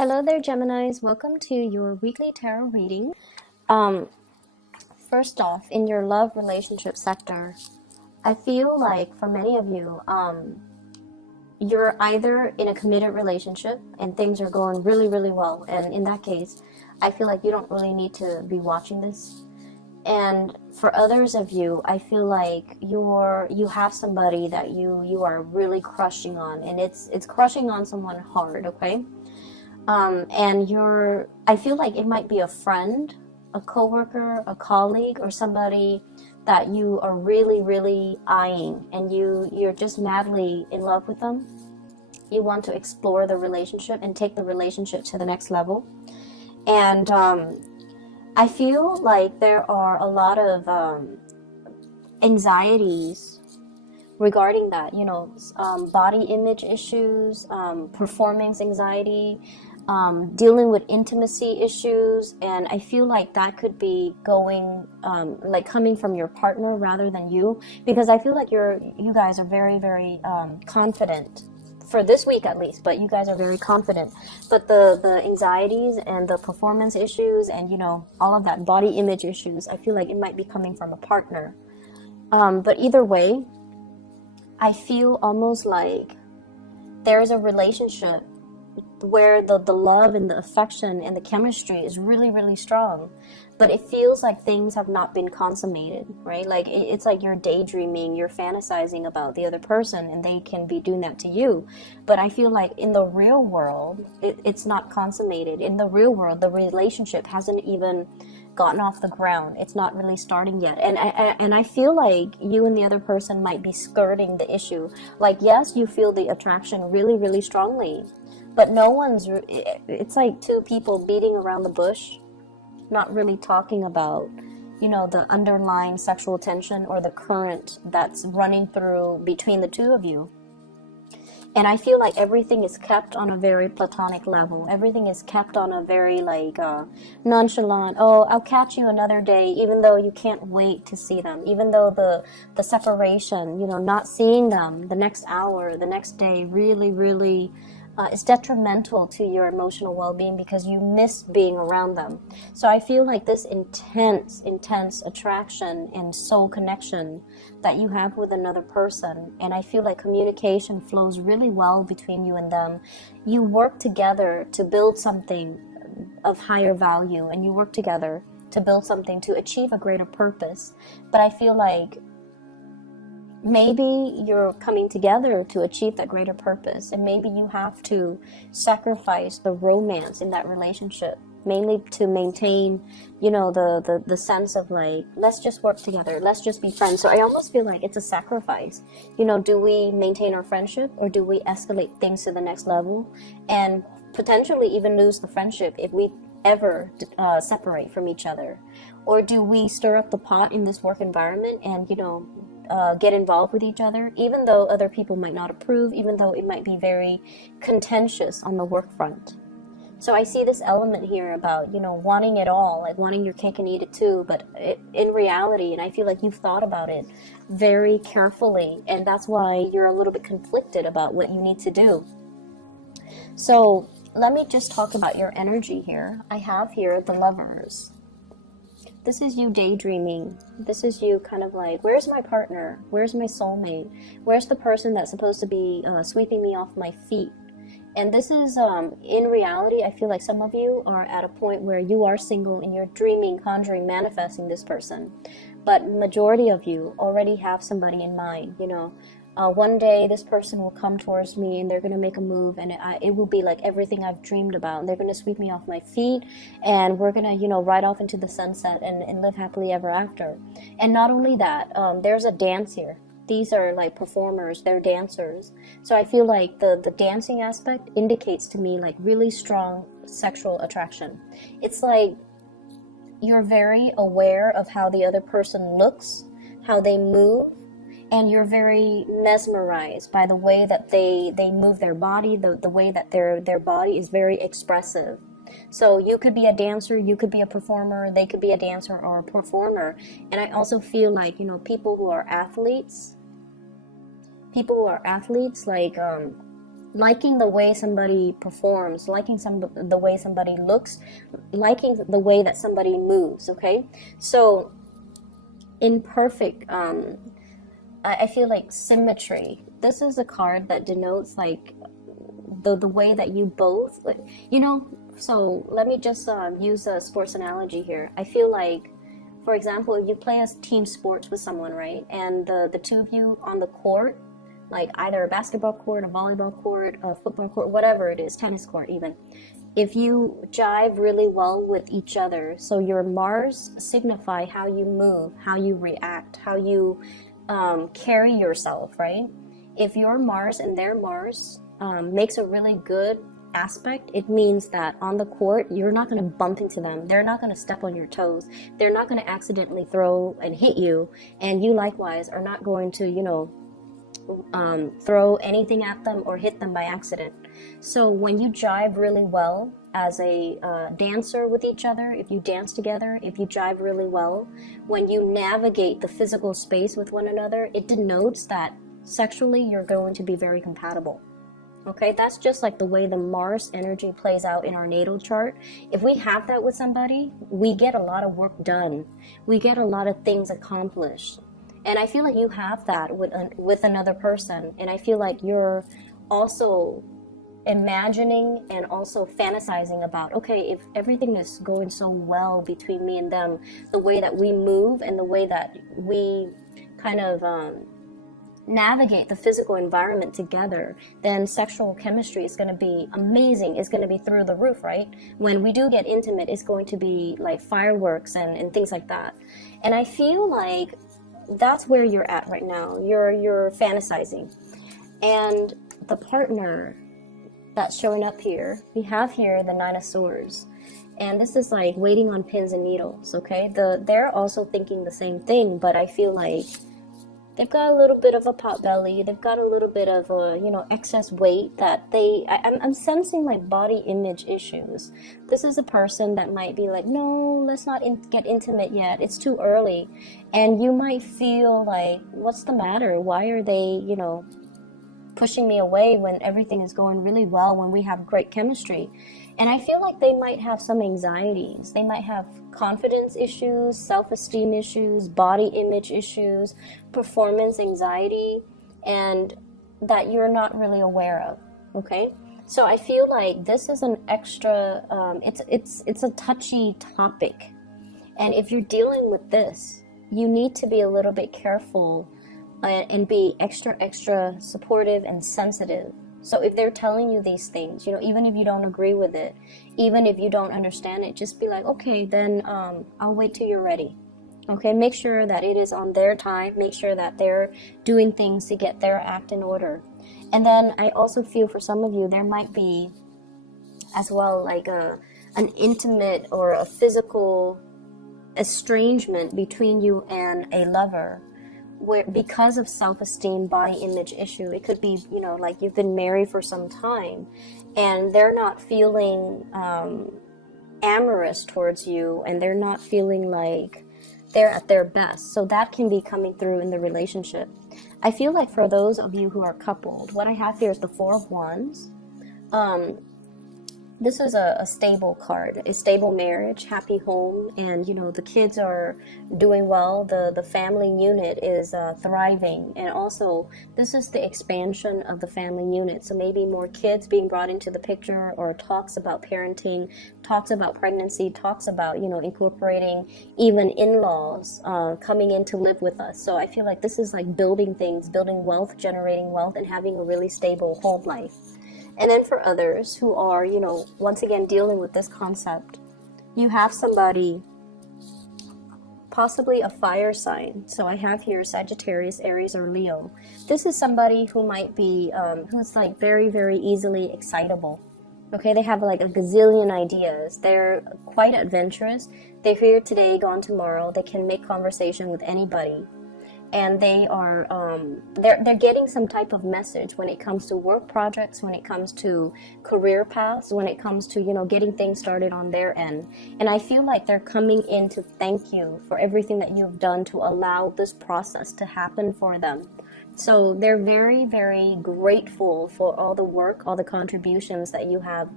Hello there, Geminis. Welcome to your weekly tarot reading. Um, First off, in your love relationship sector, I feel like for many of you, you're either in a committed relationship and things are going really, really well. And in that case, I feel like you don't really need to be watching this. And for others of you, I feel like you have somebody that you are really crushing on, and it's crushing on someone hard, okay? And I feel like it might be a friend, a coworker, a colleague, or somebody that you are really, really eyeing, and you're just madly in love with them. You want to explore the relationship and take the relationship to the next level. And I feel like there are a lot of anxieties regarding that, body image issues, performance anxiety, dealing with intimacy issues, and I feel like that could be going like coming from your partner rather than you, because I feel like you guys are very, very confident for this week at least, but you guys are very confident, but the anxieties and the performance issues and all of that body image issues, I feel like it might be coming from a partner. But either way, I feel almost like there's a relationship where the love and the affection and the chemistry is really, really strong, but it feels like things have not been consummated, right? Like it's like you're daydreaming, you're fantasizing about the other person, and they can be doing that to you. But I feel like in the real world, it's not consummated. In the real world, the relationship hasn't even gotten off the ground. It's not really starting yet. And I feel like you and the other person might be skirting the issue. Like, yes, you feel the attraction really, really strongly, but it's like two people beating around the bush, not really talking about, the underlying sexual tension or the current that's running through between the two of you. And I feel like everything is kept on a very platonic level. Everything is kept on a very nonchalant, oh, I'll catch you another day, even though you can't wait to see them, even though the separation, not seeing them the next hour, the next day really, really is detrimental to your emotional well-being because you miss being around them. So I feel like this intense attraction and soul connection that you have with another person, and I feel like communication flows really well between you and them. You work together to build something of higher value, and you work together to build something to achieve a greater purpose. But I feel like maybe you're coming together to achieve that greater purpose, and maybe you have to sacrifice the romance in that relationship, mainly to maintain, the sense of like, let's just work together, let's just be friends. So I almost feel like it's a sacrifice. Do we maintain our friendship, or do we escalate things to the next level and potentially even lose the friendship if we ever separate from each other? Or do we stir up the pot in this work environment and get involved with each other, even though other people might not approve, even though it might be very contentious on the work front? So I see this element here about, wanting it all, like wanting your cake and eat it too, but in reality, and I feel like you've thought about it very carefully, and that's why you're a little bit conflicted about what you need to do. So let me just talk about your energy here. I have here the Lovers. This is you daydreaming. This is you kind of like, where's my partner? Where's my soulmate? Where's the person that's supposed to be sweeping me off my feet? And this is, in reality, I feel like some of you are at a point where you are single and you're dreaming, conjuring, manifesting this person. But majority of you already have somebody in mind, one day this person will come towards me and they're going to make a move, and it will be like everything I've dreamed about. They're going to sweep me off my feet, and we're going to, ride off into the sunset and live happily ever after. And not only that, there's a dance here. These are like performers, they're dancers. So I feel like the dancing aspect indicates to me like really strong sexual attraction. It's like you're very aware of how the other person looks, how they move, and you're very mesmerized by the way that they move their body, the way that their body is very expressive. So you could be a dancer, you could be a performer, they could be a dancer or a performer. And I also feel like, people who are athletes like liking the way somebody performs, liking the way somebody looks, liking the way that somebody moves. Okay, so in perfect, I feel like symmetry. This is a card that denotes like the way that you both, you know. So let me just use a sports analogy here. I feel like, for example, if you play a team sports with someone, right, and the two of you on the court, like either a basketball court, a volleyball court, a football court, whatever it is, tennis court even, if you jive really well with each other, so your Mars signify how you move, how you react, how you carry yourself, right? If your Mars and their Mars makes a really good aspect, it means that on the court, you're not going to bump into them. They're not going to step on your toes. They're not going to accidentally throw and hit you. And you likewise are not going to, you know, throw anything at them or hit them by accident. So when you jive really well as a dancer with each other, if you dance together, if you jive really well, when you navigate the physical space with one another, it denotes that sexually you're going to be very compatible. Okay, that's just like the way the Mars energy plays out in our natal chart. If we have that with somebody, we get a lot of work done. We get a lot of things accomplished. And I feel like you have that with another person. And I feel like you're also imagining and also fantasizing about, okay, if everything is going so well between me and them, the way that we move and the way that we kind of navigate the physical environment together, then sexual chemistry is going to be amazing. It's going to be through the roof, right? When we do get intimate, it's going to be like fireworks and things like that. And I feel like that's where you're at right now. You're fantasizing. And the partner that's showing up here, we have here the Nine of Swords. And this is like waiting on pins and needles, okay? They're also thinking the same thing, but I feel like they've got a little bit of a pot belly. They've got a little bit of excess weight that I'm sensing like body image issues. This is a person that might be like, no, let's not get intimate yet. It's too early. And you might feel like, what's the matter? Why are they, pushing me away when everything is going really well, when we have great chemistry? And I feel like they might have some anxieties. They might have confidence issues, self-esteem issues, body image issues, performance anxiety, and that you're not really aware of, okay? So I feel like this is an extra, it's a touchy topic. And if you're dealing with this, you need to be a little bit careful and be extra supportive and sensitive. So if they're telling you these things, even if you don't agree with it, even if you don't understand it, just be like, okay, then I'll wait till you're ready. Okay, make sure that it is on their time. Make sure that they're doing things to get their act in order. And then I also feel for some of you, there might be as well like an intimate or a physical estrangement between you and a lover, where because of self-esteem, body image issue. It could be, like you've been married for some time and they're not feeling amorous towards you, and they're not feeling like they're at their best. So that can be coming through in the relationship. I feel like for those of you who are coupled, what I have here is the Four of Wands. This is a stable card, a stable marriage, happy home, and the kids are doing well. The family unit is thriving, and also this is the expansion of the family unit. So maybe more kids being brought into the picture, or talks about parenting, talks about pregnancy, talks about incorporating even in-laws coming in to live with us. So I feel like this is like building things, building wealth, generating wealth, and having a really stable home life. And then for others who are, once again dealing with this concept, you have somebody, possibly a fire sign. So I have here Sagittarius, Aries, or Leo. This is somebody who might be, who's like very, very easily excitable. Okay, they have like a gazillion ideas. They're quite adventurous. They're here today, gone tomorrow. They can make conversation with anybody. And they are they're getting some type of message when it comes to work projects, when it comes to career paths, when it comes to getting things started on their end. And I feel like they're coming in to thank you for everything that you've done to allow this process to happen for them. So they're very, very grateful for all the work, all the contributions that you have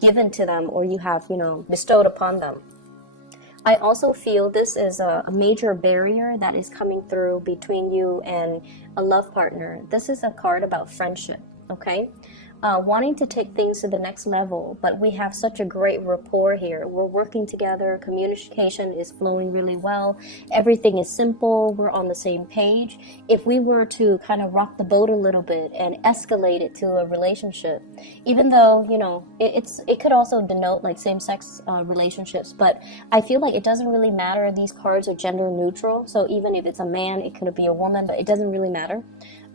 given to them, or you have, bestowed upon them. I also feel this is a major barrier that is coming through between you and a love partner. This is a card about friendship, okay? Wanting to take things to the next level, but we have such a great rapport here. We're working together, communication is flowing really well, everything is simple, we're on the same page. If we were to kind of rock the boat a little bit and escalate it to a relationship, even though, it could also denote like same-sex relationships, but I feel like it doesn't really matter. These cards are gender neutral, so even if it's a man, it could be a woman, but it doesn't really matter.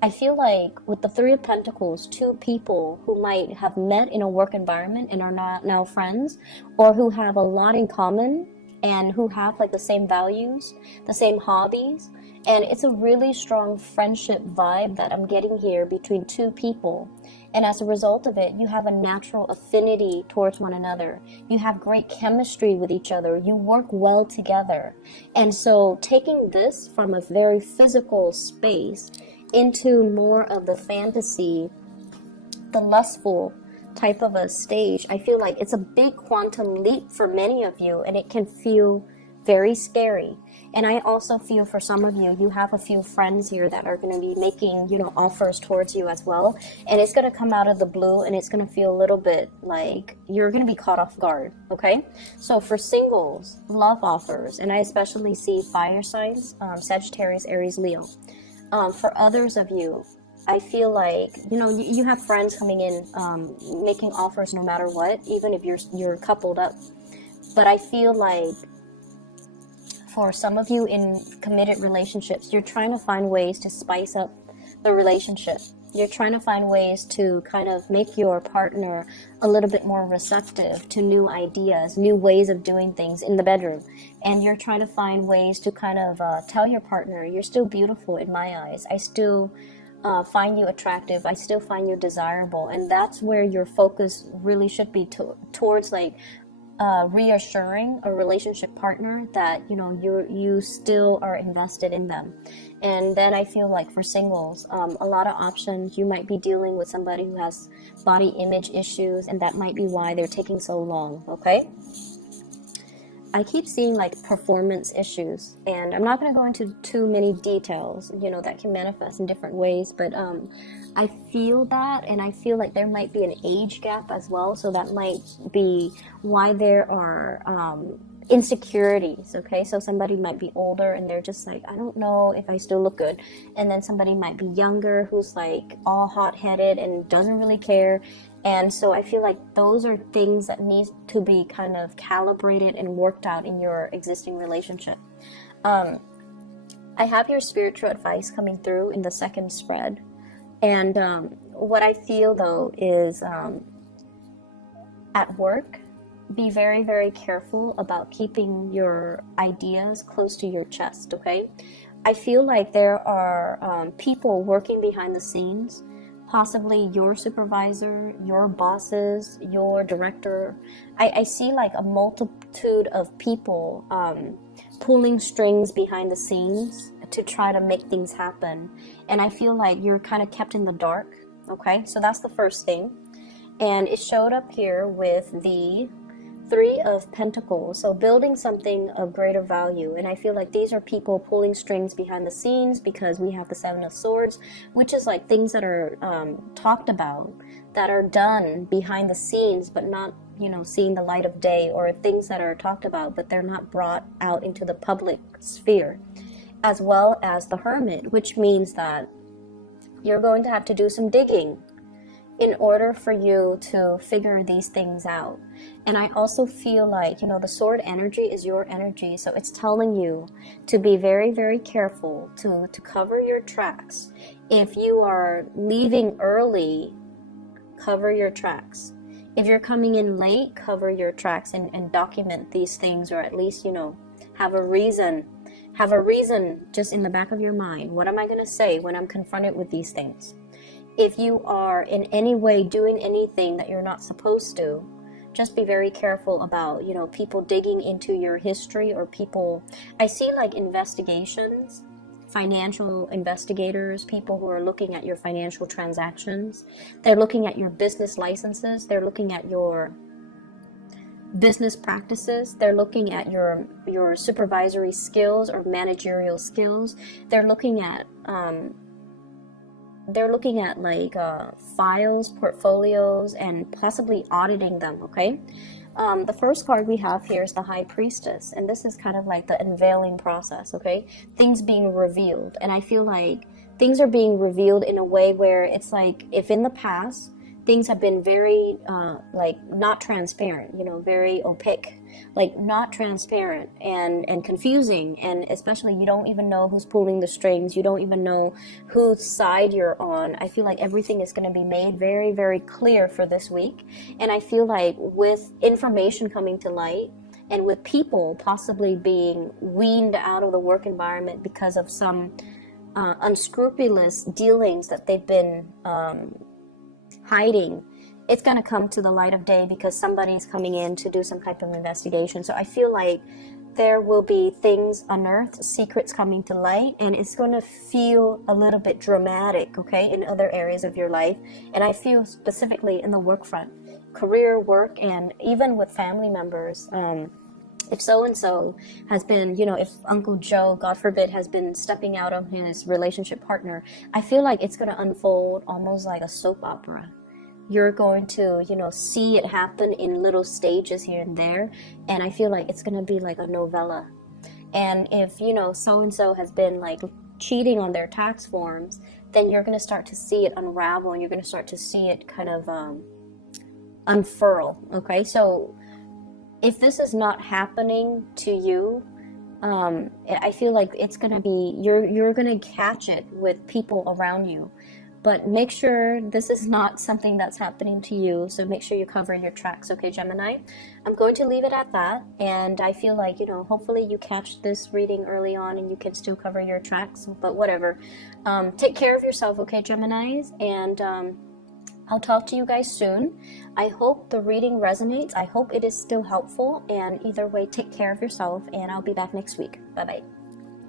I feel like with the Three of Pentacles, two people who might have met in a work environment and are not now friends, or who have a lot in common and who have like the same values, the same hobbies, and it's a really strong friendship vibe that I'm getting here between two people. And as a result of it, you have a natural affinity towards one another. You have great chemistry with each other. You work well together. And so taking this from a very physical space into more of the fantasy, the lustful type of a stage, I feel like it's a big quantum leap for many of you, and it can feel very scary. And I also feel for some of you, you have a few friends here that are going to be making, offers towards you as well. And it's going to come out of the blue, and it's going to feel a little bit like you're going to be caught off guard, okay? So for singles, love offers, and I especially see fire signs, Sagittarius, Aries, Leo. For others of you, I feel like, you have friends coming in, making offers no matter what, even if you're coupled up. But I feel like for some of you in committed relationships, you're trying to find ways to spice up the relationship. You're trying to find ways to kind of make your partner a little bit more receptive to new ideas, new ways of doing things in the bedroom. And you're trying to find ways to kind of tell your partner, you're still beautiful in my eyes. I still find you attractive. I still find you desirable. And that's where your focus really should be towards like reassuring a relationship partner that you still are invested in them. And then I feel like for singles, a lot of options. You might be dealing with somebody who has body image issues, and that might be why they're taking so long, okay? I keep seeing like performance issues, and I'm not going to go into too many details, that can manifest in different ways, but I feel that, and I feel like there might be an age gap as well, so that might be why there are insecurities, okay? So somebody might be older and they're just like, I don't know if I still look good, and then somebody might be younger who's like all hot-headed and doesn't really care. And so I feel like those are things that need to be kind of calibrated and worked out in your existing relationship. I have your spiritual advice coming through in the second spread. And what I feel, though, is at work, be very, very careful about keeping your ideas close to your chest, okay? I feel like there are people working behind the scenes, possibly your supervisor, your bosses, your director. I see like a multitude of people pulling strings behind the scenes to try to make things happen. And I feel like you're kind of kept in the dark, okay? So that's the first thing. And it showed up here with the Three of Pentacles, so building something of greater value. And I feel like these are people pulling strings behind the scenes, because we have the Seven of Swords, which is like things that are talked about, that are done behind the scenes, but not, seeing the light of day, or things that are talked about, but they're not brought out into the public sphere. As well as the Hermit, which means that you're going to have to do some digging in order for you to figure these things out. And I also feel like, the sword energy is your energy. So it's telling you to be very, very careful to cover your tracks. If you are leaving early, cover your tracks. If you're coming in late, cover your tracks and document these things, or at least, have a reason just in the back of your mind. What am I going to say when I'm confronted with these things? If you are in any way doing anything that you're not supposed to, just be very careful about, people digging into your history, or people, I see like investigations financial investigators, people who are looking at your financial transactions. They're looking at your business licenses. They're looking at your business practices. They're looking at your supervisory skills or managerial skills. They're looking at like files, portfolios, and possibly auditing them. Okay. The first card we have here is the High Priestess, and this is kind of like the unveiling process. Okay, things being revealed, and I feel like things are being revealed in a way where it's like, if in the past things have been very like not transparent, you know, very opaque, like not transparent and confusing, and especially you don't even know who's pulling the strings, you don't even know whose side you're on. I feel like everything is going to be made very, very clear for this week. And I feel like with information coming to light, and with people possibly being weaned out of the work environment because of some unscrupulous dealings that they've been hiding, it's going to come to the light of day because somebody's coming in to do some type of investigation. So I feel like there will be things unearthed, secrets coming to light, and it's going to feel a little bit dramatic, okay, in other areas of your life. And I feel specifically in the work front, career, work, and even with family members. If so-and-so has been, you know, if Uncle Joe, God forbid, has been stepping out on his relationship partner, I feel like it's going to unfold almost like a soap opera. You're going to, you know, see it happen in little stages here and there. And I feel like it's going to be like a novella. And if, you know, so-and-so has been like cheating on their tax forms, then you're going to start to see it unravel, and you're going to start to see it kind of unfurl. Okay, so if this is not happening to you, I feel like it's going to be, you're going to catch it with people around you. But make sure this is not something that's happening to you. So make sure you cover your tracks, okay, Gemini? I'm going to leave it at that. And I feel like, you know, hopefully you catch this reading early on and you can still cover your tracks. But whatever. Take care of yourself, okay, Geminis? And I'll talk to you guys soon. I hope the reading resonates. I hope it is still helpful. And either way, take care of yourself. And I'll be back next week. Bye-bye.